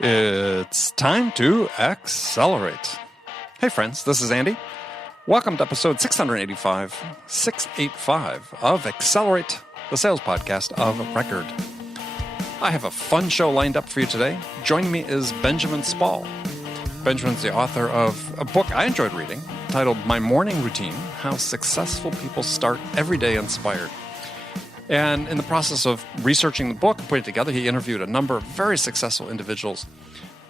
It's time to accelerate. Hey friends, this is Andy. Welcome to episode 685 of Accelerate, the sales podcast of record. I have a fun show lined up for you today. Joining me is Benjamin Spall. Benjamin's the author of a book I enjoyed reading titled My Morning Routine, How Successful People Start Every Day Inspired. And in the process of researching the book and putting it together, he interviewed a number of very successful individuals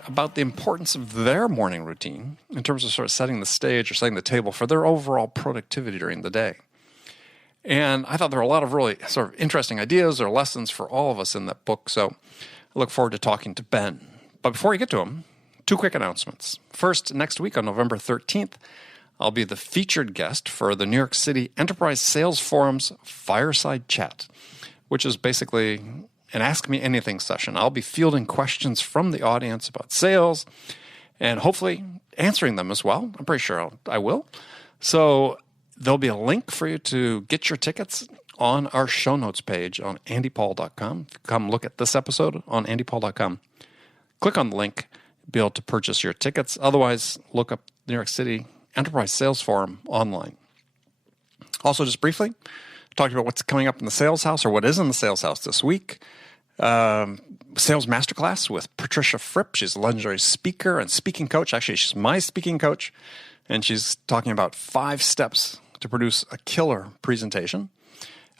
about the importance of their morning routine in terms of sort of setting the stage or setting the table for their overall productivity during the day. And I thought there were a lot of really sort of interesting ideas or lessons for all of us in that book. So I look forward to talking to Ben. But before we get to him, two quick announcements. First, next week on November 13th, I'll be the featured guest for the New York City Enterprise Sales Forum's Fireside Chat, which is basically an Ask Me Anything session. I'll be fielding questions from the audience about sales and hopefully answering them as well. I'm pretty sure I will. So there'll be a link for you to get your tickets on our show notes page on andypaul.com. Come look at this episode on andypaul.com. Click on the link, be able to purchase your tickets. Otherwise, look up New York City Enterprise Sales Forum online. Also, just briefly, talking about what's coming up in the Sales House or what is in the Sales House this week. Sales Masterclass with Patricia Fripp. She's a legendary speaker and speaking coach. Actually, she's my speaking coach, and she's talking about 5 steps to produce a killer presentation.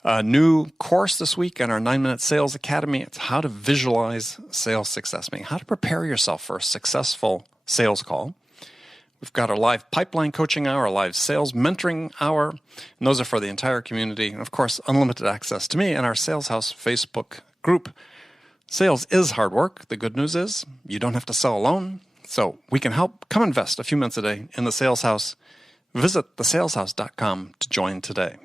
A new course this week in our 9-Minute Sales Academy. It's how to visualize sales success, meaning how to prepare yourself for a successful sales call. We've got our live pipeline coaching hour, our live sales mentoring hour, and those are for the entire community. And of course, unlimited access to me and our Sales House Facebook group. Sales is hard work. The good news is you don't have to sell alone, so we can help. Come invest a few minutes a day in the Sales House. Visit thesaleshouse.com to join today.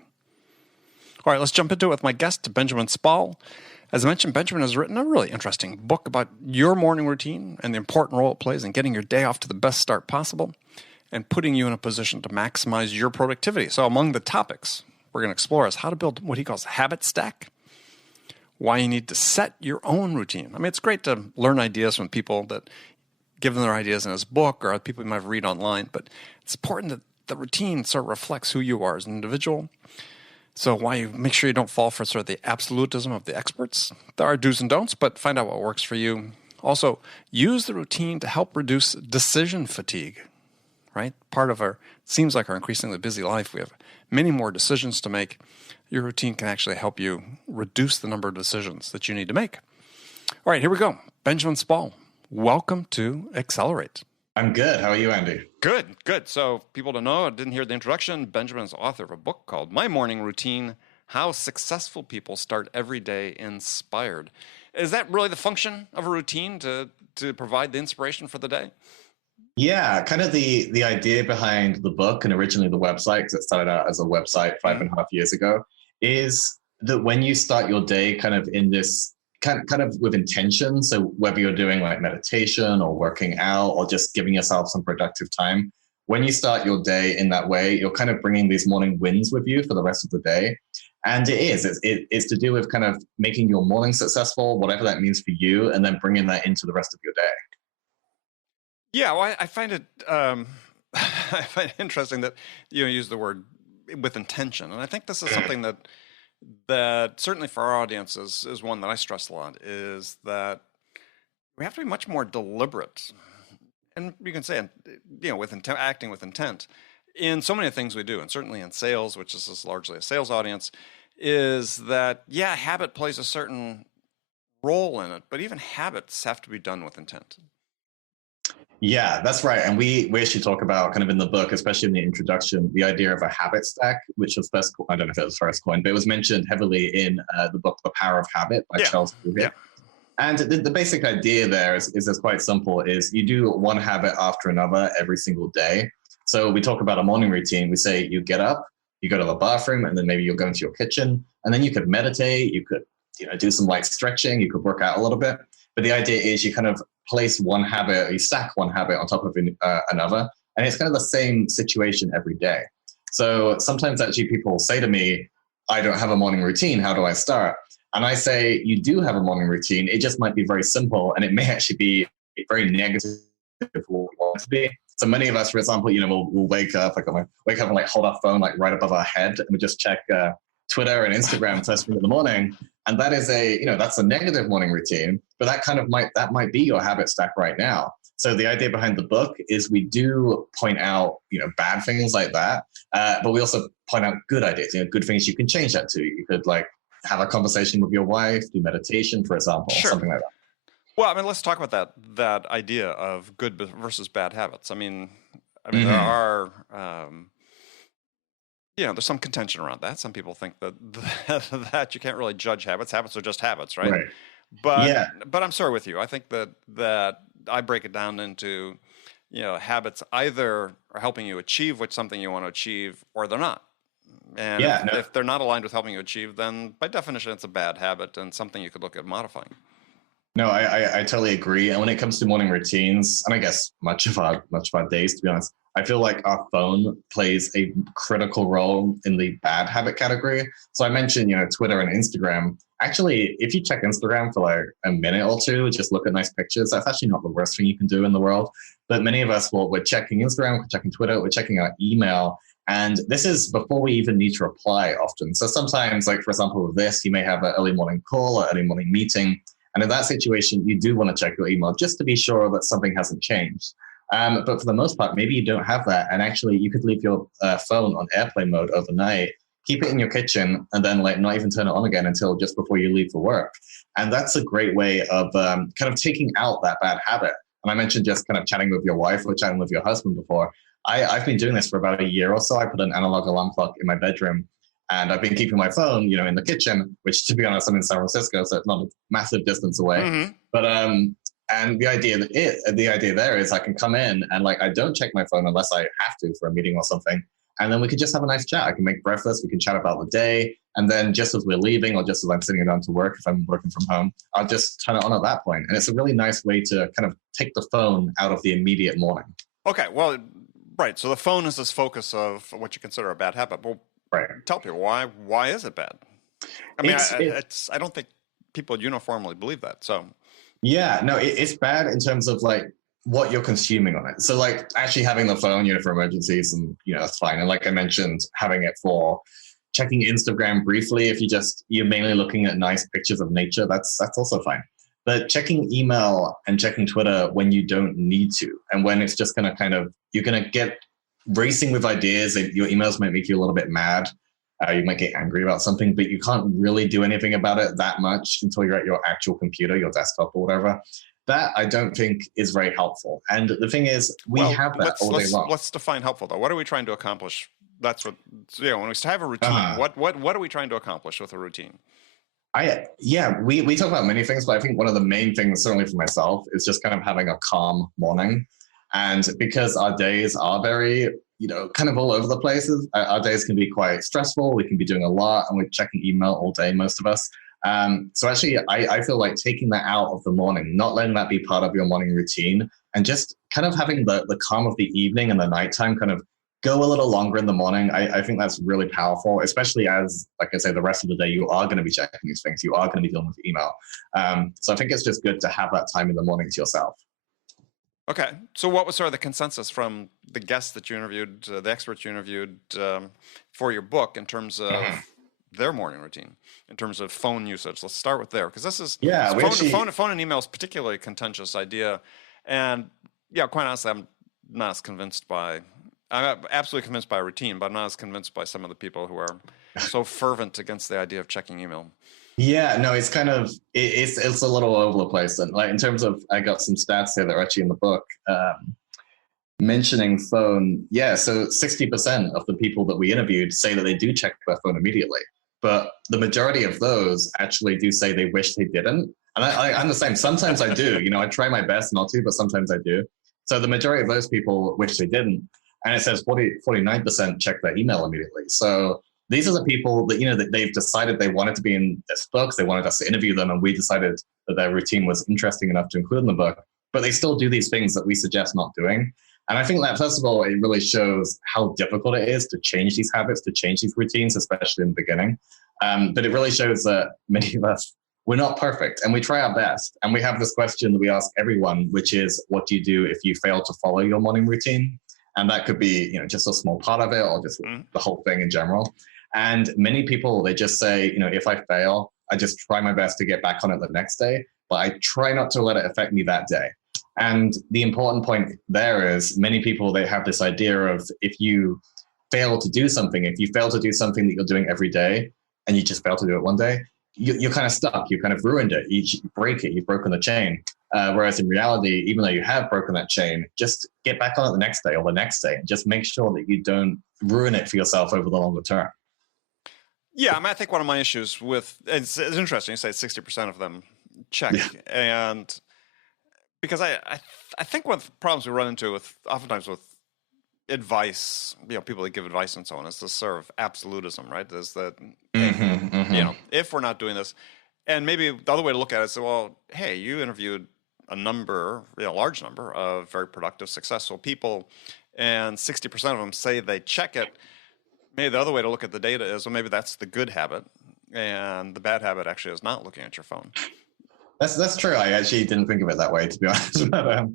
All right, let's jump into it with my guest, Benjamin Spall. As I mentioned, Benjamin has written a really interesting book about your morning routine and the important role it plays in getting your day off to the best start possible and putting you in a position to maximize your productivity. So among the topics we're going to explore is how to build what he calls a habit stack, why you need to set your own routine. I mean, it's great to learn ideas from people that give them their ideas in his book or people you might read online, but it's important that the routine sort of reflects who you are as an individual. So why you make sure you don't fall for sort of the absolutism of the experts. There are do's and don'ts, but find out what works for you. Also, use the routine to help reduce decision fatigue, right? Part of seems like our increasingly busy life, we have many more decisions to make. Your routine can actually help you reduce the number of decisions that you need to make. All right, here we go. Benjamin Spall, welcome to Accelerate. I'm good. How are you, Andy? Good. So people don't know, I didn't hear the introduction. Benjamin's author of a book called My Morning Routine, How Successful People Start Every Day Inspired. Is that really the function of a routine, to provide the inspiration for the day? Yeah, kind of the idea behind the book and originally the website, because it started out as a website 5.5 years ago, is that when you start your day kind of in this kind of with intention, so whether you're doing like meditation or working out or just giving yourself some productive time, when you start your day in that way, you're kind of bringing these morning wins with you for the rest of the day. And it's to do with kind of making your morning successful, whatever that means for you, and then bringing that into the rest of your day. Yeah, well, I find it I find it interesting that you use the word with intention, and I think this is something that certainly for our audience is one that I stress a lot, is that we have to be much more deliberate, and you can say, with intent, acting with intent in so many things we do, and certainly in sales, which is largely a sales audience, is that habit plays a certain role in it, but even habits have to be done with intent. Yeah, that's right. And we actually talk about kind of in the book, especially in the introduction, the idea of a habit stack, which was first, I don't know if it was first coined, but it was mentioned heavily in the book, The Power of Habit by Charles Duhigg. Yeah. And the basic idea there is quite simple, is you do one habit after another every single day. So we talk about a morning routine. We say you get up, you go to the bathroom, and then maybe you'll go into your kitchen, and then you could meditate, you could do some light stretching, you could work out a little bit. But the idea is you kind of place one habit, or you stack one habit on top of another, and it's kind of the same situation every day. So sometimes actually people say to me, I don't have a morning routine, how do I start? And I say, you do have a morning routine. It just might be very simple, and it may actually be very negative for what we want it to be. So many of us, for example, we'll wake up, wake up and like hold our phone like right above our head, and we just check Twitter and Instagram first thing in the morning. And that is that's a negative morning routine, but that might be your habit stack right now. So the idea behind the book is we do point out, bad things like that, but we also point out good ideas, good things you can change that to. You could like have a conversation with your wife, do meditation, for example, Sure. something like that. Well, I mean, let's talk about that idea of good versus bad habits. I mean, there are, there's some contention around that. Some people think that you can't really judge habits. Habits are just habits, right? But I'm sorry with you. I think that I break it down into, habits either are helping you achieve something you want to achieve, or they're not. And if they're not aligned with helping you achieve, then by definition, it's a bad habit and something you could look at modifying. No, I totally agree. And when it comes to morning routines, and I guess much of our days, to be honest, I feel like our phone plays a critical role in the bad habit category. So I mentioned, Twitter and Instagram. Actually, if you check Instagram for like a minute or two, just look at nice pictures, that's actually not the worst thing you can do in the world. But many of us, we're checking Instagram, we're checking Twitter, we're checking our email. And this is before we even need to reply often. So sometimes, like for example, with this, you may have an early morning call or early morning meeting. And in that situation, you do want to check your email just to be sure that something hasn't changed. But for the most part, maybe you don't have that. And actually, you could leave your phone on airplane mode overnight, keep it in your kitchen, and then like not even turn it on again until just before you leave for work. And that's a great way of kind of taking out that bad habit. And I mentioned just kind of chatting with your wife or chatting with your husband before. I've been doing this for about a year or so. I put an analog alarm clock in my bedroom. And I've been keeping my phone, in the kitchen, which, to be honest, I'm in San Francisco, so it's not a massive distance away. Mm-hmm. But and the idea there is I can come in and like I don't check my phone unless I have to for a meeting or something, and then we could just have a nice chat. I can make breakfast, we can chat about the day, and then just as we're leaving or just as I'm sitting down to work, if I'm working from home, I'll just turn it on at that point. And it's a really nice way to kind of take the phone out of the immediate morning. Okay, well, right. So the phone is this focus of what you consider a bad habit. Well, right. Tell people why is it bad? I mean, I don't think people uniformly believe that. So yeah, no, it's bad in terms of like what you're consuming on it. So like actually having the phone, for emergencies, and that's fine. And like I mentioned, having it for checking Instagram briefly, if you're mainly looking at nice pictures of nature, that's also fine. But checking email and checking Twitter when you don't need to, and when it's just going to you're going to get racing with ideas. Your emails might make you a little bit mad. You might get angry about something, but you can't really do anything about it that much until you're at your actual computer, your desktop or whatever. That I don't think is very helpful. And the thing is, we have that all day long. Let's define helpful though. What are we trying to accomplish? That's what, when we have a routine, what are we trying to accomplish with a routine? We talk about many things, but I think one of the main things, certainly for myself, is just kind of having a calm morning. And because our days are very, kind of all over the places, our days can be quite stressful. We can be doing a lot, and we're checking email all day, most of us. So actually, I feel like taking that out of the morning, not letting that be part of your morning routine, and just kind of having the calm of the evening and the nighttime kind of go a little longer in the morning. I think that's really powerful, especially as, like I say, the rest of the day, you are going to be checking these things. You are going to be dealing with email. So I think it's just good to have that time in the morning to yourself. Okay. So what was sort of the consensus from the guests that you interviewed, the experts you interviewed for your book in terms of their morning routine, in terms of phone usage? Let's start with there, because this is phone and email is particularly contentious idea. And quite honestly, I'm absolutely convinced by a routine, but I'm not as convinced by some of the people who are so fervent against the idea of checking email. Yeah, no, it's kind of, it's a little all over the place. And like in terms of, I got some stats here that are actually in the book mentioning phone. Yeah, so 60% of the people that we interviewed say that they do check their phone immediately. But the majority of those actually do say they wish they didn't. And I'm the same. Sometimes I do, I try my best not to, but sometimes I do. So the majority of those people wish they didn't. And it says 49% check their email immediately. So these are the people that, that they've decided they wanted to be in this book. They wanted us to interview them, and we decided that their routine was interesting enough to include in the book. But they still do these things that we suggest not doing. And I think that, first of all, it really shows how difficult it is to change these habits, to change these routines, especially in the beginning. But it really shows that many of us, we're not perfect and we try our best. And we have this question that we ask everyone, which is, what do you do if you fail to follow your morning routine? And that could be, just a small part of it or just the whole thing in general. And many people, they just say, if I fail, I just try my best to get back on it the next day, but I try not to let it affect me that day. And the important point there is many people, they have this idea of, if you fail to do something, if you fail to do something that you're doing every day and you just fail to do it one day, you're kind of stuck. You kind of ruined it. You break it. You've broken the chain. Whereas in reality, even though you have broken that chain, just get back on it the next day or the next day. Just make sure that you don't ruin it for yourself over the longer term. Yeah, I think one of my issues with, it's interesting, you say 60% of them check. Yeah. And because I think one of the problems we run into oftentimes with advice, people that give advice and so on, is this sort of absolutism, right? Is that, if we're not doing this, and maybe the other way to look at it is, well, hey, you interviewed a large number of very productive, successful people, and 60% of them say they check it. Maybe the other way to look at the data is, well, maybe that's the good habit, and the bad habit actually is not looking at your phone. That's true. I actually didn't think of it that way, to be honest. But,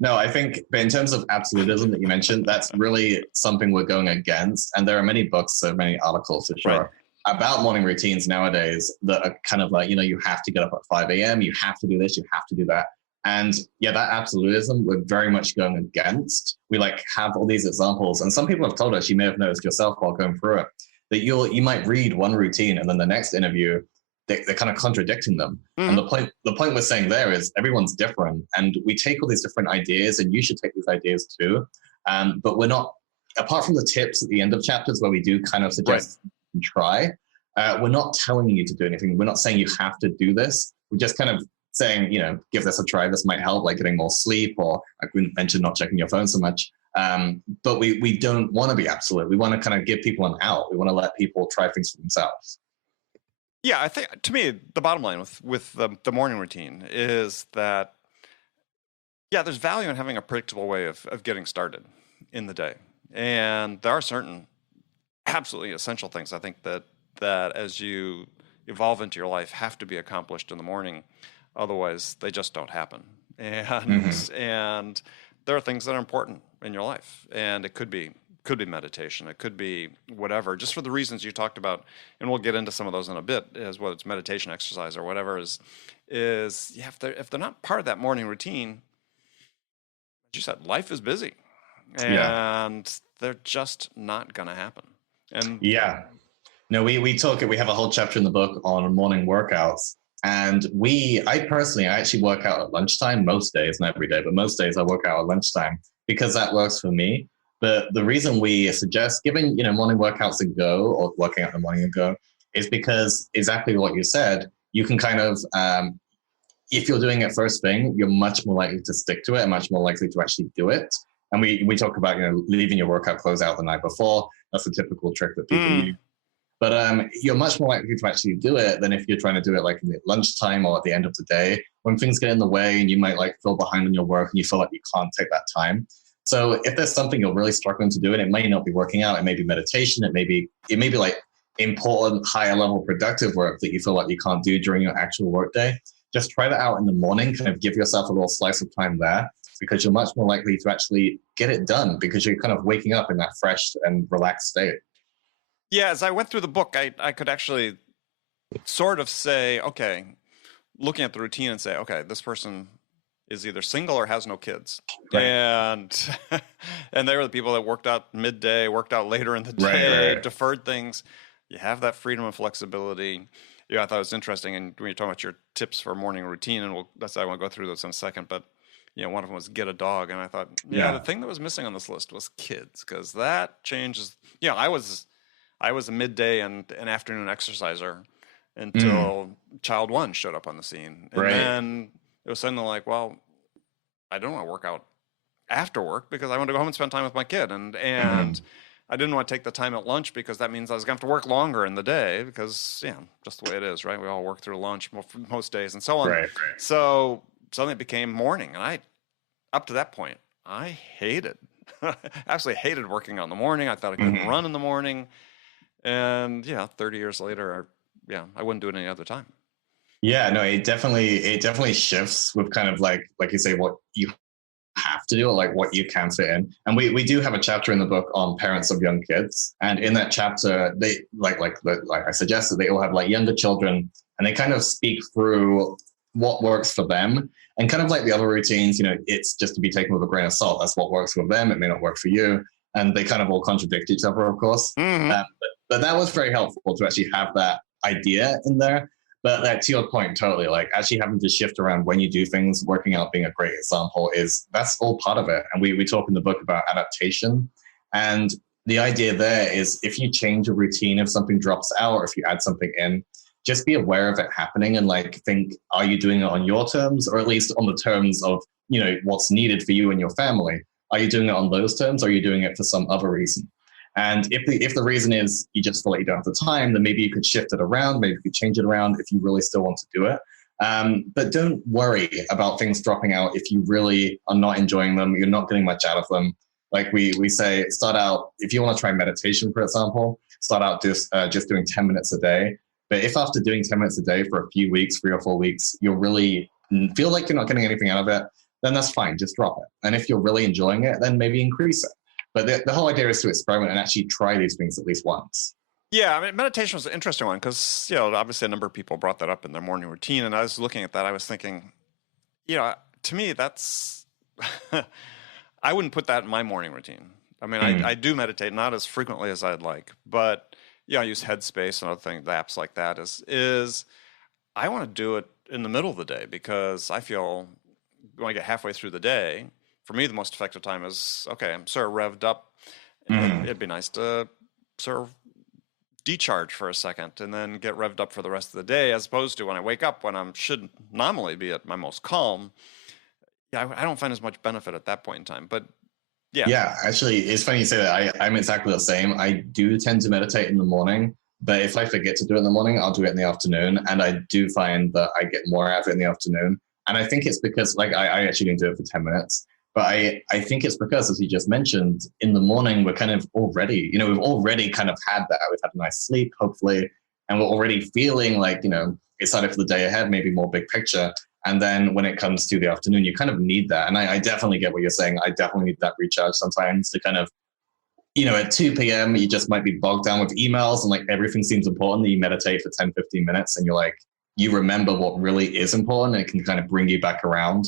no, I think, but in terms of absolutism that you mentioned, that's really something we're going against. And there are many books, many articles for sure, about morning routines nowadays that are kind of like, you have to get up at 5 a.m., you have to do this, you have to do that. And yeah, that absolutism we're very much going against. We have all these examples. And some people have told us, you may have noticed yourself while going through it, that you might read one routine and then the next interview, they're kind of contradicting them. And the point we're saying there is everyone's different. And we take all these different ideas, and you should take these ideas too. But we're not, apart from the tips at the end of chapters where we do kind of suggest try, we're not telling you to do anything. We're not saying you have to do this. We're just kind of saying, give this a try. This might help, like getting more sleep, or like we mentioned, not checking your phone so much. But we don't want to be absolute. We want to kind of give people an out. We want to let people try things for themselves. Yeah, I think, to me, the bottom line with the morning routine is that, there's value in having a predictable way of getting started in the day. And there are certain absolutely essential things, I think, that as you evolve into your life have to be accomplished in the morning. Otherwise, they just don't happen. And there are things that are important in your life. And it could be meditation. It could be whatever, just for the reasons you talked about. And we'll get into some of those in a bit, as whether it's meditation, exercise, or whatever if they're not part of that morning routine, as you said, life is busy. And they're just not going to happen. And no, we have a whole chapter in the book on morning workouts. And I actually work out at lunchtime most days, not every day, but most days I work out at lunchtime because that works for me. But the reason we suggest giving, morning workouts a go, or working out in the morning a go, is because exactly what you said, you can kind of, if you're doing it first thing, you're much more likely to stick to it and much more likely to actually do it. And we talk about, leaving your workout clothes out the night before. That's a typical trick that people use. But you're much more likely to actually do it than if you're trying to do it like in the lunchtime or at the end of the day, when things get in the way and you might feel behind on your work and you feel like you can't take that time. So if there's something you're really struggling to do, and it may not be working out, it may be meditation, it may be like important, higher level productive work that you feel like you can't do during your actual work day, just try that out in the morning, kind of give yourself a little slice of time there, because you're much more likely to actually get it done because you're kind of waking up in that fresh and relaxed state. Yeah, as I went through the book, I could actually sort of say, okay, looking at the routine and say, okay, this person is either single or has no kids. And they were the people that worked out midday, worked out later in the day, deferred things. You have that freedom and flexibility. I thought it was interesting. And when you're talking about your tips for morning routine, and I want to go through those in a second, but one of them was get a dog. And I thought, the thing that was missing on this list was kids, because that changes. I was a midday and an afternoon exerciser until child one showed up on the scene. And then it was something like, well, I don't want to work out after work because I want to go home and spend time with my kid. And I didn't want to take the time at lunch because that means I was going to have to work longer in the day because, just the way it is, right? We all work through lunch most days and so on. So suddenly it became morning. And up to that point, I hated, absolutely hated working out in the morning. I thought I couldn't Mhm. run in the morning. And yeah, 30 years later, yeah, I wouldn't do it any other time. Yeah, no, it definitely shifts with kind of like you say what you have to do or like what you can fit in. And we do have a chapter in the book on parents of young kids, and in that chapter they like I suggested they all have like younger children, and they kind of speak through what works for them. And kind of like the other routines, it's just to be taken with a grain of salt. That's what works for them. It may not work for you. And they kind of all contradict each other, of course. Mm-hmm. But that was very helpful to actually have that idea in there. But to your point, totally, like actually having to shift around when you do things, working out being a great example is that's all part of it. And we talk in the book about adaptation. And the idea there is if you change a routine, if something drops out or if you add something in, just be aware of it happening and like think, are you doing it on your terms or at least on the terms of, what's needed for you and your family? Are you doing it on those terms or are you doing it for some other reason? And if the reason is you just feel like you don't have the time, then maybe you could shift it around. Maybe you could change it around if you really still want to do it. But don't worry about things dropping out if you really are not enjoying them. You're not getting much out of them. Like we say, start out if you want to try meditation, for example. Start out just doing 10 minutes a day. But if after doing 10 minutes a day for a few weeks, 3 or 4 weeks, you really feel like you're not getting anything out of it, then that's fine. Just drop it. And if you're really enjoying it, then maybe increase it. But the whole idea is to experiment and actually try these things at least once. Yeah, I mean, meditation was an interesting one because, obviously a number of people brought that up in their morning routine. And I was looking at that, I was thinking, to me, that's, I wouldn't put that in my morning routine. I mean, I do meditate, not as frequently as I'd like, but I use Headspace and other things, the apps like that is I want to do it in the middle of the day because I feel when I get halfway through the day, for me, the most effective time is, okay, I'm sort of revved up. It'd be nice to sort of decharge for a second and then get revved up for the rest of the day, as opposed to when I wake up when I should nominally be at my most calm. Yeah, I don't find as much benefit at that point in time. But yeah. Yeah, actually, it's funny you say that. I'm exactly the same. I do tend to meditate in the morning, but if I forget to do it in the morning, I'll do it in the afternoon. And I do find that I get more out of it in the afternoon. And I think it's because, like, I actually didn't do it for 10 minutes. But I think it's because, as you just mentioned, in the morning, we're kind of already, we've already kind of had that. We've had a nice sleep, hopefully. And we're already feeling like, excited for the day ahead, maybe more big picture. And then when it comes to the afternoon, you kind of need that. And I definitely get what you're saying. I definitely need that recharge sometimes to kind of, at 2 p.m., you just might be bogged down with emails and like everything seems important. You meditate for 10, 15 minutes and you're like, you remember what really is important and it can kind of bring you back around.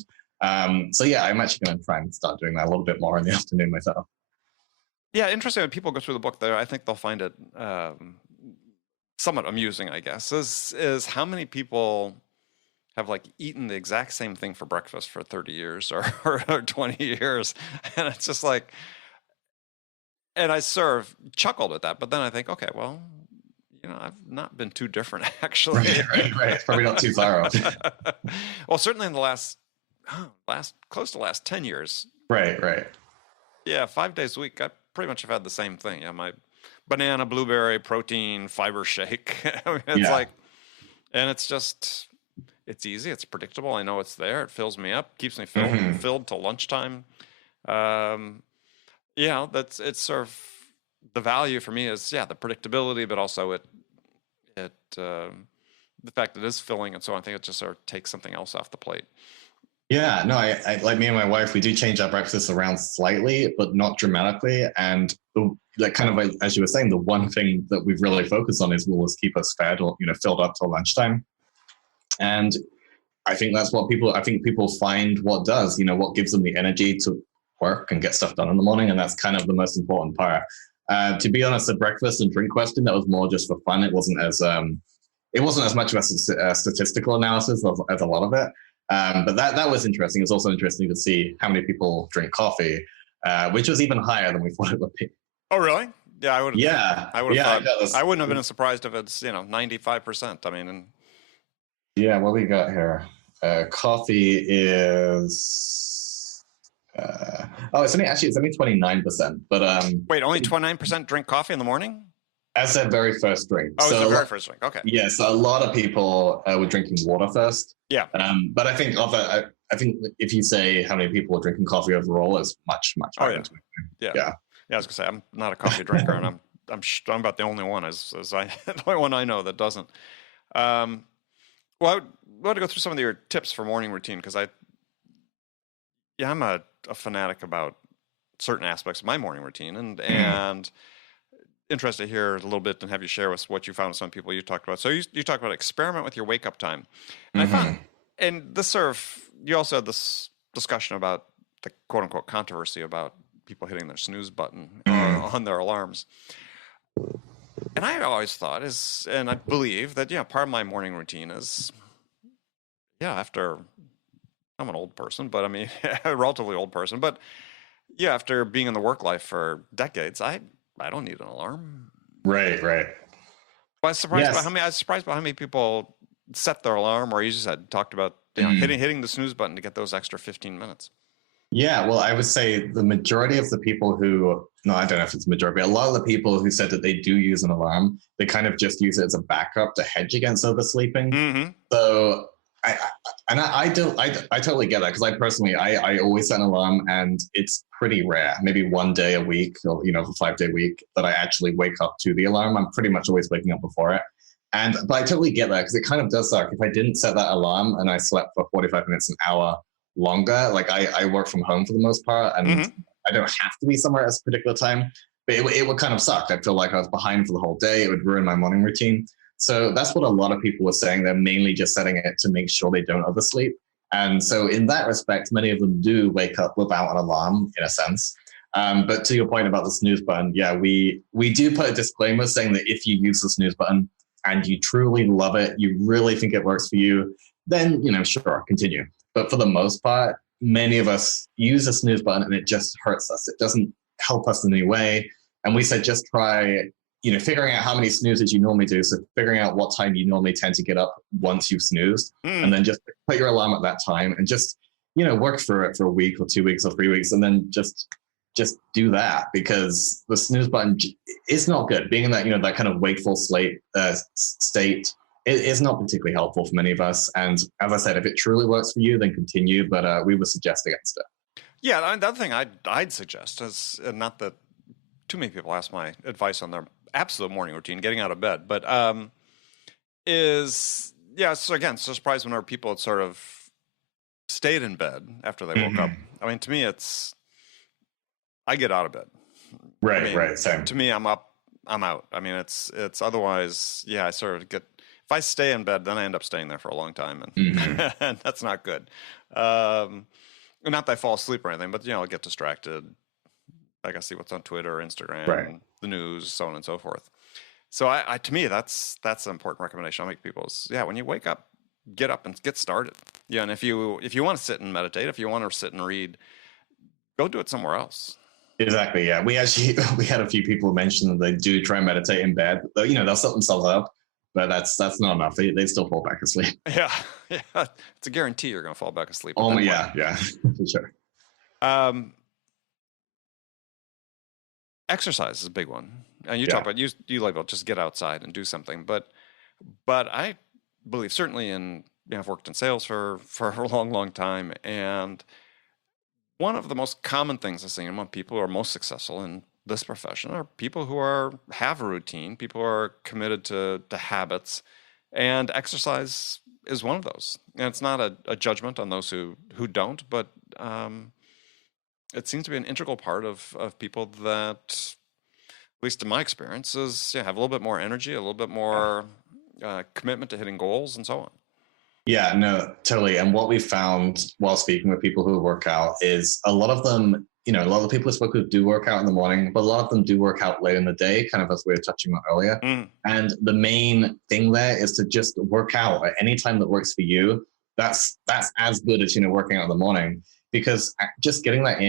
So yeah, I'm actually going to try and start doing that a little bit more in the afternoon myself. Yeah, interesting. When people go through the book there, I think they'll find it somewhat amusing, I guess, is how many people have like eaten the exact same thing for breakfast for 30 years or 20 years. And it's just like, and I sort of chuckled at that, but then I think, okay, well, I've not been too different actually. Right. It's probably not too far off. Well, certainly in the last close to last 10 years. Right. Yeah, 5 days a week. I pretty much have had the same thing. Yeah, my banana, blueberry, protein, fiber shake. I mean, it's like, and it's just, it's easy. It's predictable. I know it's there. It fills me up, keeps me filled till lunchtime. It's sort of the value for me is, the predictability, but also the fact that it is filling. And so I think it just sort of takes something else off the plate. Yeah, no, I like me and my wife, we do change our breakfast around slightly, but not dramatically. And kind of like, as you were saying, the one thing that we've really focused on is we'll always keep us fed or, filled up till lunchtime. And I think that's what people find what does, what gives them the energy to work and get stuff done in the morning. And that's kind of the most important part. To be honest, the breakfast and drink question, that was more just for fun. It wasn't as much of a statistical analysis as a lot of it. But that was interesting. It was also interesting to see how many people drink coffee, which was even higher than we thought it would be. Oh, really? Yeah, I would. Yeah, I would have thought. I wouldn't have been surprised if it's 95%. I mean, yeah. What we got here? Coffee is. It's only 29%. But wait, only 29% drink coffee in the morning? As their very first drink. Oh, so it's the very first drink. Okay. Yeah, so a lot of people were drinking water first. Yeah. But I think I think if you say how many people are drinking coffee overall, it's much higher. Yeah. I was gonna say I'm not a coffee drinker, and I'm about the only one as the only one I know that doesn't. Well, I want to go through some of your tips for morning routine because I'm a fanatic about certain aspects of my morning routine, and interested to hear a little bit and have you share with what you found with some people you talked about. So you talked about experiment with your wake up time, and I found, and this you also had this discussion about the quote unquote controversy about people hitting their snooze button on their alarms. And I always thought and I believe that part of my morning routine is after I'm an old person, but I mean a relatively old person, but after being in the work life for decades, I don't need an alarm. Right. But I was surprised by how many people set their alarm, or you just had talked about hitting the snooze button to get those extra 15 minutes. Yeah, well, I would say the majority of the people I don't know if it's the majority, but a lot of the people who said that they do use an alarm, they kind of just use it as a backup to hedge against oversleeping. Mm-hmm. So I totally get that because I always set an alarm, and it's pretty rare, maybe one day a week or a 5-day week that I actually wake up to the alarm. I'm pretty much always waking up before it. But I totally get that because it kind of does suck if I didn't set that alarm and I slept for 45 minutes, an hour longer. Like I work from home for the most part, and I don't have to be somewhere at a particular time, but it would kind of suck. I'd feel like I was behind for the whole day. It would ruin my morning routine. So that's what a lot of people were saying. They're mainly just setting it to make sure they don't oversleep. And so in that respect, many of them do wake up without an alarm in a sense. But to your point about the snooze button, we do put a disclaimer saying that if you use the snooze button and you truly love it, you really think it works for you, then, sure, continue. But for the most part, many of us use the snooze button and it just hurts us. It doesn't help us in any way. And we said, just try, figuring out how many snoozes you normally do. So figuring out what time you normally tend to get up once you've snoozed, and then just put your alarm at that time and just, work through it for a week or 2 weeks or 3 weeks. And then just do that, because the snooze button is not good. Being in that, that kind of wakeful state, it is not particularly helpful for many of us. And as I said, if it truly works for you, then continue. But we would suggest against it. Yeah, the other thing I'd suggest is, and not that too many people ask my advice on their absolute morning routine, getting out of bed, but so again, so surprised whenever people had sort of stayed in bed after they woke up. I mean, to me, I get out of bed. Right, same. To me, I'm up, I'm out. I mean, it's otherwise, I sort of get, if I stay in bed, then I end up staying there for a long time, and, and that's not good. Not that I fall asleep or anything, but I'll get distracted. I gotta see what's on Twitter, Instagram, the news, so on and so forth. So I to me, that's an important recommendation I'll make people is, when you wake up, get up and get started. Yeah, and if you want to sit and meditate, if you want to sit and read, go do it somewhere else. Exactly. Yeah, we had a few people mention that they do try and meditate in bed. They'll set themselves up, but that's not enough. They still fall back asleep. Yeah, it's a guarantee you're going to fall back asleep. Oh yeah, for sure. Exercise is a big one, and you talk about you like just get outside and do something. But I believe certainly I've worked in sales for a long time, and one of the most common things I've seen among people who are most successful in this profession are people who have a routine, people who are committed to habits, and exercise is one of those. And it's not a judgment on those who don't, but it seems to be an integral part of people that, at least in my experience, have a little bit more energy, a little bit more commitment to hitting goals, and so on. Yeah, no, totally. And what we found while speaking with people who work out is a lot of them, a lot of the people who spoke with do work out in the morning, but a lot of them do work out late in the day, kind of as we were touching on earlier. And the main thing there is to just work out at any time that works for you. That's as good as, working out in the morning, because just getting that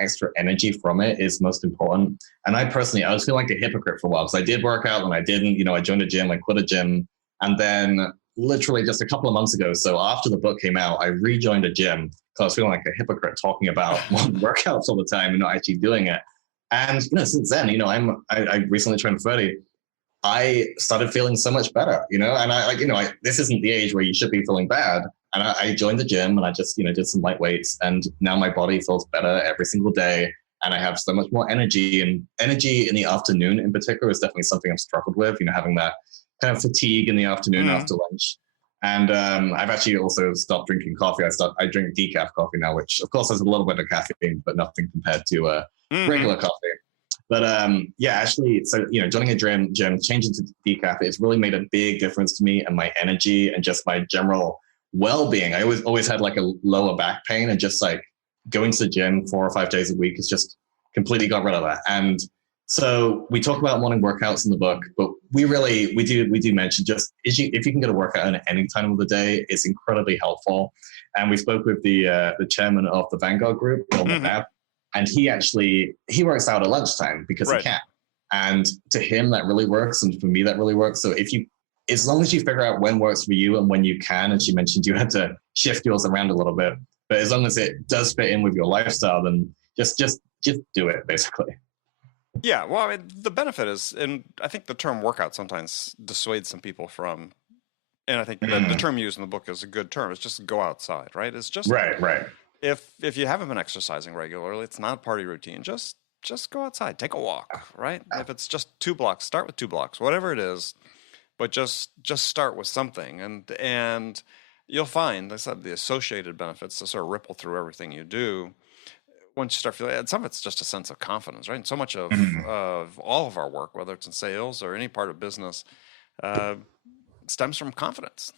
extra energy from it is most important. And I was feeling like a hypocrite for a while, because I did work out and I didn't, I joined a gym, I quit a gym. And then literally just a couple of months ago, so after the book came out, I rejoined a gym because I was feeling like a hypocrite talking about workouts all the time and not actually doing it. And since then, I recently turned 30. I started feeling so much better, and this isn't the age where you should be feeling bad. And I joined the gym and I just, did some light weights, and now my body feels better every single day. And I have so much more energy, and energy in the afternoon in particular is definitely something I've struggled with, having that kind of fatigue in the afternoon after lunch. And I've actually also stopped drinking coffee. I drink decaf coffee now, which of course has a little bit of caffeine, but nothing compared to regular coffee. But actually, so joining a gym, changing to decaf, it's really made a big difference to me and my energy and just my general well-being. I always had like a lower back pain, and just like going to the gym 4 or 5 days a week has just completely got rid of that. And so we talk about morning workouts in the book, but we do mention just if you can get a workout in at any time of the day, it's incredibly helpful. And we spoke with the chairman of the Vanguard Group, Bill McNabb, and he works out at lunchtime because he can. And to him, that really works, and for me, that really works. So as long as you figure out when works for you and when you can, and she mentioned you had to shift yours around a little bit, but as long as it does fit in with your lifestyle, then just do it, basically. Yeah, well, I mean, the benefit is, and I think the term workout sometimes dissuades some people from, and I think the term used in the book is a good term. It's just go outside, right? It's just right. If you haven't been exercising regularly, it's not part of your routine. Just go outside, take a walk, right? If it's just 2 blocks, start with 2 blocks, whatever it is, but just start with something, and you'll find, like I said, the associated benefits to sort of ripple through everything you do. Once you start feeling, and some of it's just a sense of confidence, right? And so much of all of our work, whether it's in sales or any part of business, stems from confidence.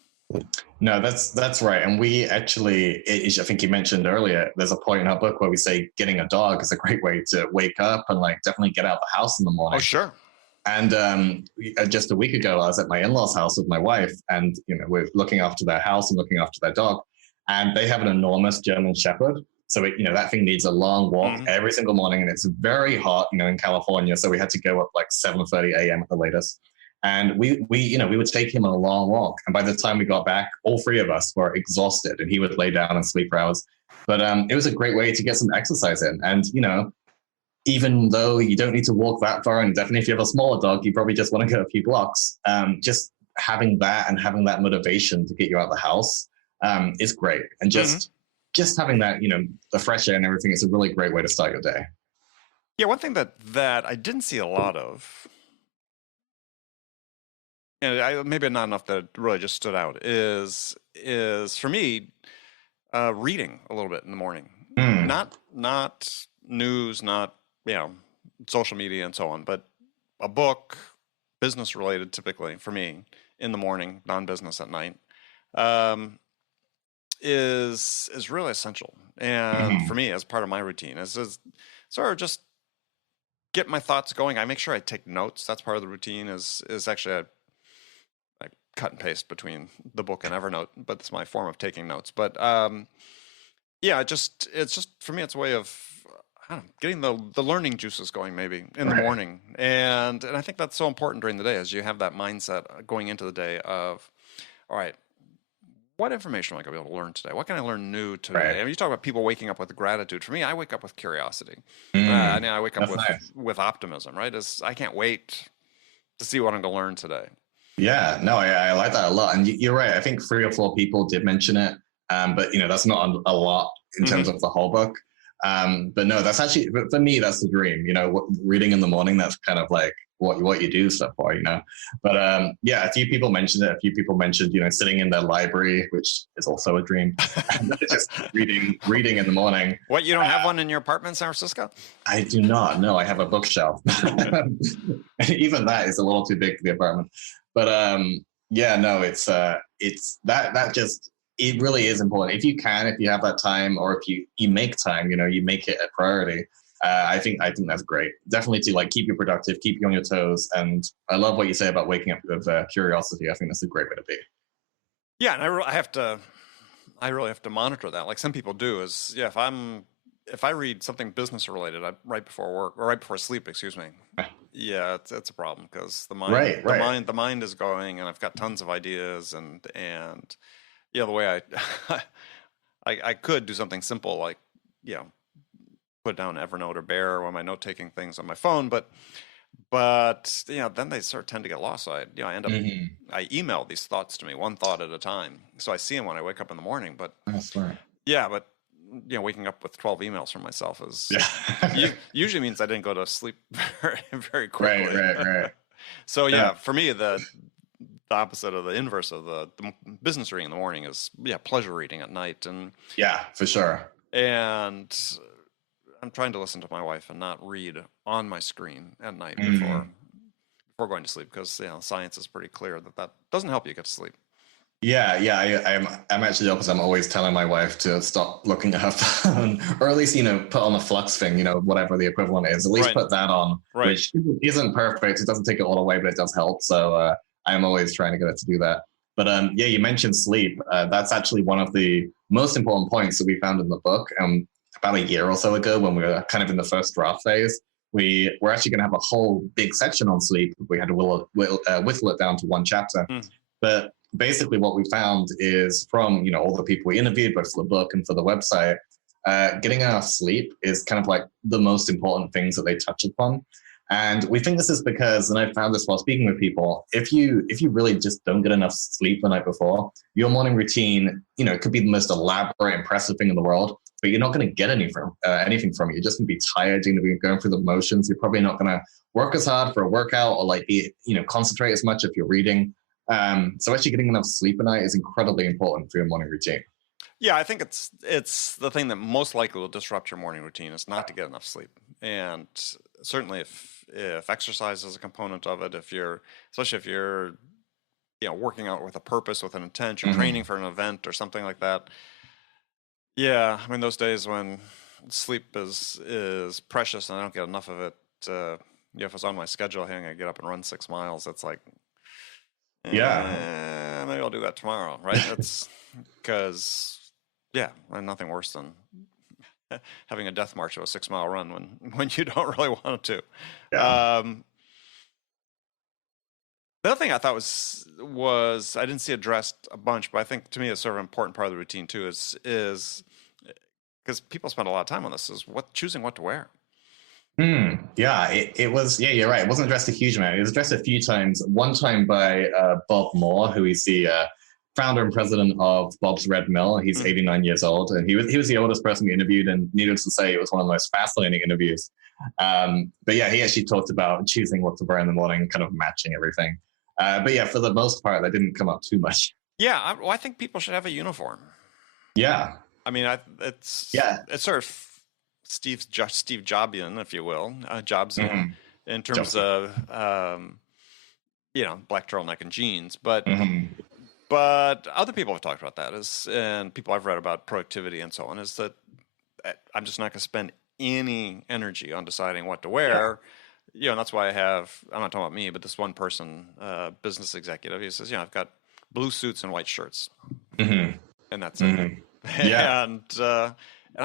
No, that's right. And we actually, I think you mentioned earlier, there's a point in our book where we say getting a dog is a great way to wake up and like definitely get out of the house in the morning. Oh, sure. And just a week ago, I was at my in-laws' house with my wife, and we're looking after their house and looking after their dog, and they have an enormous German Shepherd. So that thing needs a long walk every single morning, and it's very hot, in California. So we had to go up like 7:30 a.m. at the latest, and we would take him on a long walk. And by the time we got back, all 3 of us were exhausted, and he would lay down and sleep for hours. But it was a great way to get some exercise in, and even though you don't need to walk that far, and definitely if you have a smaller dog, you probably just want to go a few blocks. Just having that and having that motivation to get you out of the house is great, and just having that, the fresh air and everything, is a really great way to start your day. Yeah, one thing that I didn't see a lot of, and maybe not enough that really just stood out, is for me, reading a little bit in the morning. Not news, not social media and so on, but a book, business related, typically for me, in the morning, non-business at night. Is really essential, and for me, as part of my routine, is sort of just get my thoughts going. I make sure I take notes. That's part of the routine. Is actually I cut and paste between the book and Evernote, but it's my form of taking notes. But it's just for me, it's a way of getting the learning juices going, maybe in the morning, and I think that's so important during the day, as you have that mindset going into the day of, all right, what information am I going to be able to learn today? What can I learn new today? Right. And you talk about people waking up with gratitude. For me, I wake up with curiosity. And I wake up with optimism, right? I can't wait to see what I'm going to learn today. Yeah, no, I like that a lot. And you're right. I think 3 or 4 people did mention it, but that's not a lot in terms of the whole book. But no, that's actually, for me, that's the dream. Reading in the morning, that's kind of like what you do stuff for, But a few people mentioned it. A few people mentioned, sitting in their library, which is also a dream. Just reading in the morning. What, you don't have one in your apartment in San Francisco? I do not. No, I have a bookshelf. Even that is a little too big for the apartment. But it's that just, it really is important. If you have that time, or if you make time, you make it a priority. I think that's great. Definitely to like keep you productive, keep you on your toes. And I love what you say about waking up with curiosity. I think that's a great way to be. Yeah, and I really have to monitor that. Like some people do is, if I read something business related right before work, or right before sleep, excuse me. Yeah, it's a problem, because the mind is going, and I've got tons of ideas, and the way I could do something simple like put down Evernote or Bear or one of my note taking things on my phone, but But then they sort of tend to get lost. So I end up Hmm. I email these thoughts to me one thought at a time. So I see them when I wake up in the morning. But That's right. yeah, but waking up with 12 emails from myself is Yeah. usually means I didn't go to sleep very, very Right, quickly. right, right. So Yeah. yeah, for me the opposite of the inverse of the business reading in the morning is pleasure reading at night, Yeah, for sure. and I'm trying to listen to my wife and not read on my screen at night Mm. before going to sleep, because science is pretty clear that doesn't help you get to sleep. Yeah, yeah. I'm actually the opposite. I'm always telling my wife to stop looking at her phone, or at least put on the flux thing, whatever the equivalent is. At least Right, put that on, right. which isn't perfect. It doesn't take it all away, but it does help. So I'm always trying to get her to do that. But yeah, you mentioned sleep. That's actually one of the most important points that we found in the book. About a year or so ago, when we were kind of in the first draft phase, we were actually going to have a whole big section on sleep. We had to whittle it down to one chapter. Hmm. But basically, what we found is from all the people we interviewed, both for the book and for the website, getting enough sleep is kind of like the most important things that they touch upon. And we think this is because, and I found this while speaking with people, if you really just don't get enough sleep the night before, your morning routine, it could be the most elaborate, impressive thing in the world, but you're not going to get anything from it. You're just going to be tired. You're going to be going through the motions. You're probably not going to work as hard for a workout or like be, concentrate as much if you're reading. So actually getting enough sleep at night is incredibly important for your morning routine. Yeah, I think it's the thing that most likely will disrupt your morning routine is not to get enough sleep. And certainly if exercise is a component of it, especially if you're working out with a purpose, with an intent, you're training for an event or something like that. Yeah, I mean those days when sleep is precious and I don't get enough of it. If it's on my schedule, hey, I'm gonna get up and run 6 miles. It's like, Yeah. maybe I'll do that tomorrow, right? That's because and nothing worse than having a death march of a 6 mile run when you don't really want it to. Yeah. The other thing I thought was I didn't see addressed a bunch, but I think to me it's sort of an important part of the routine too. Is because people spend a lot of time on this. Is choosing what to wear. Yeah, it was. Yeah, you're right. It wasn't addressed a huge amount. It was addressed a few times. One time by Bob Moore, who is the founder and president of Bob's Red Mill. He's 89 years old, and he was the oldest person we interviewed. And needless to say, it was one of the most fascinating interviews. But yeah, he actually talked about choosing what to wear in the morning, kind of matching everything. But yeah, for the most part, that didn't come up too much. Yeah, I think people should have a uniform. Yeah. I mean, it's sort of Steve Jobsian, if you will, Jobsian, in terms of black turtleneck and jeans, but other people have talked about that and people I've read about productivity and so on, is that I'm just not going to spend any energy on deciding what to wear. Yeah. And that's why I'm not talking about me, but this one person, business executive, he says, I've got blue suits and white shirts, and that's it. Yeah. And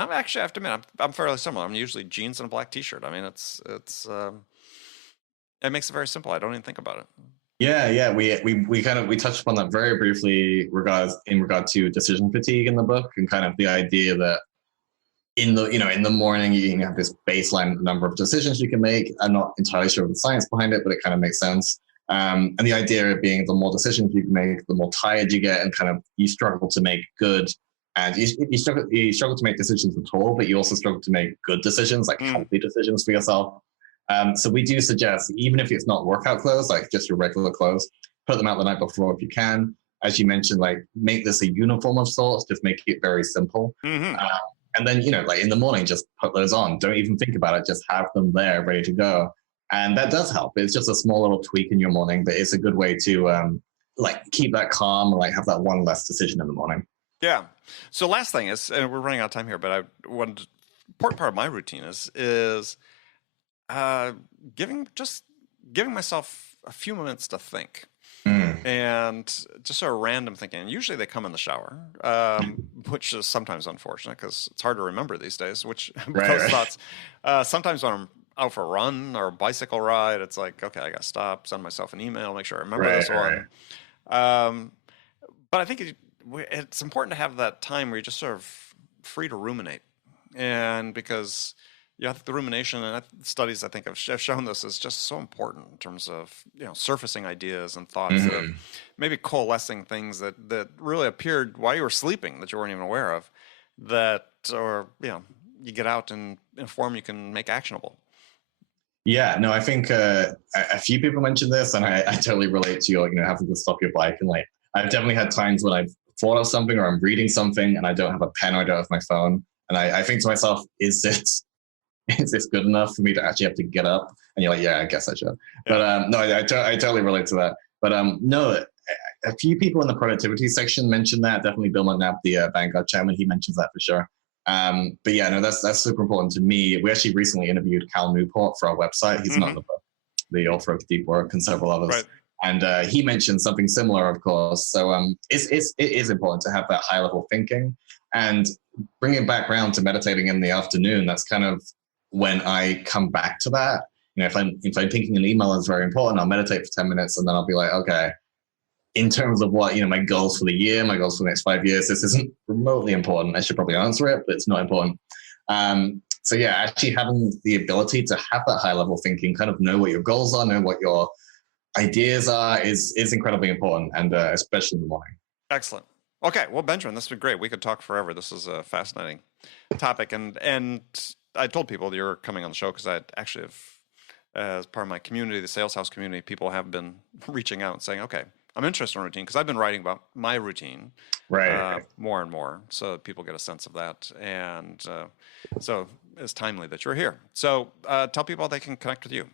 I'm actually, I have to admit, I'm fairly similar. I'm usually jeans and a black T-shirt. I mean, it makes it very simple. I don't even think about it. Yeah. We touched upon that very briefly in regard to decision fatigue in the book, and kind of the idea that in the morning you have this baseline number of decisions you can make. I'm not entirely sure of the science behind it, but it kind of makes sense. And the idea of being the more decisions you can make, the more tired you get, and kind of you struggle to make good. And you struggle to make decisions at all, but you also struggle to make good decisions, like healthy decisions for yourself. So we do suggest, even if it's not workout clothes, like just your regular clothes, put them out the night before if you can. As you mentioned, like make this a uniform of sorts, just make it very simple. And then, like in the morning, just put those on. Don't even think about it. Just have them there ready to go. And that does help. It's just a small little tweak in your morning, but it's a good way to keep that calm and like have that one less decision in the morning. Yeah. So last thing is, and we're running out of time here, but one important part of my routine is giving myself a few minutes to think. And just sort of random thinking. Usually they come in the shower, which is sometimes unfortunate because it's hard to remember these days. Those thoughts. Sometimes when I'm out for a run or a bicycle ride, it's like, okay, I got to stop, send myself an email, make sure I remember this one. But I think it's important to have that time where you're just sort of free to ruminate, and because Yeah, the rumination and studies I think have shown this is just so important in terms of surfacing ideas and thoughts that Mhm. maybe coalescing things that really appeared while you were sleeping that you weren't even aware of, that or you get out and in a form you can make actionable. Yeah, no, I think a few people mentioned this, and I totally relate to your, having to stop your bike. And like, I've definitely had times when I've thought of something or I'm reading something and I don't have a pen or I don't have my phone. And I think to myself, is this is this good enough for me to actually have to get up? And you're like, yeah, I guess I should. But Yeah. no, I totally relate to that. But no, a few people in the productivity section mentioned that. Definitely Bill McNabb, the Vanguard chairman, he mentions that for sure. But yeah, no, that's super important to me. We actually recently interviewed Cal Newport for our website. He's not in Hmm. the book, the author of Deep Work and several others. Right. And he mentioned something similar, of course. So it is important to have that high level thinking and bringing it back around to meditating in the afternoon. That's kind of when I come back to that. If I'm thinking an email is very important, I'll meditate for 10 minutes and then I'll be like, okay, in terms of what my goals for the year, my goals for the next 5 years, this isn't remotely important. I should probably answer it, but it's not important. So yeah, actually having the ability to have that high level thinking, kind of know what your goals are, know what your ideas are, is incredibly important, and especially in the morning. Excellent. Okay, well, Benjamin, this has been great. We could talk forever. This is a fascinating topic, and I told people that you're coming on the show because I actually have, as part of my community, the Sales House community, people have been reaching out and saying, "Okay, I'm interested in routine," because I've been writing about my routine Right. more and more, so that people get a sense of that, and so it's timely that you're here. So tell people how they can connect with you.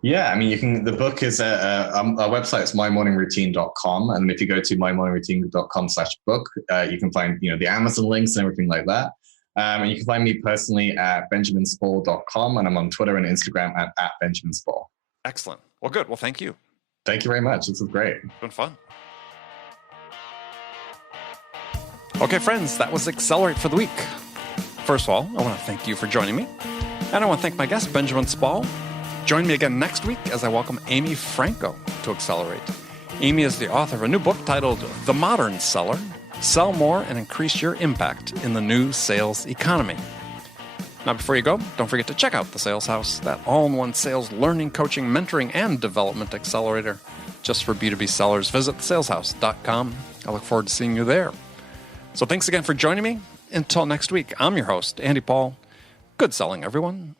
Yeah, I mean, the book is our website is mymorningroutine.com. And if you go to mymorningroutine.com/book, you can find, the Amazon links and everything like that. And you can find me personally at benjaminspall.com. And I'm on Twitter and Instagram at benjaminspall. Excellent. Well, good. Well, thank you. Thank you very much. This was great. It's been fun. Okay, friends, that was Accelerate for the week. First of all, I want to thank you for joining me. And I want to thank my guest, Benjamin Spall. Join me again next week as I welcome Amy Franco to Accelerate. Amy is the author of a new book titled The Modern Seller: Sell More and Increase Your Impact in the New Sales Economy. Now, before you go, don't forget to check out the Sales House, that all-in-one sales learning, coaching, mentoring, and development accelerator just for B2B sellers. Visit thesaleshouse.com. I look forward to seeing you there. So thanks again for joining me. Until next week, I'm your host, Andy Paul. Good selling, everyone.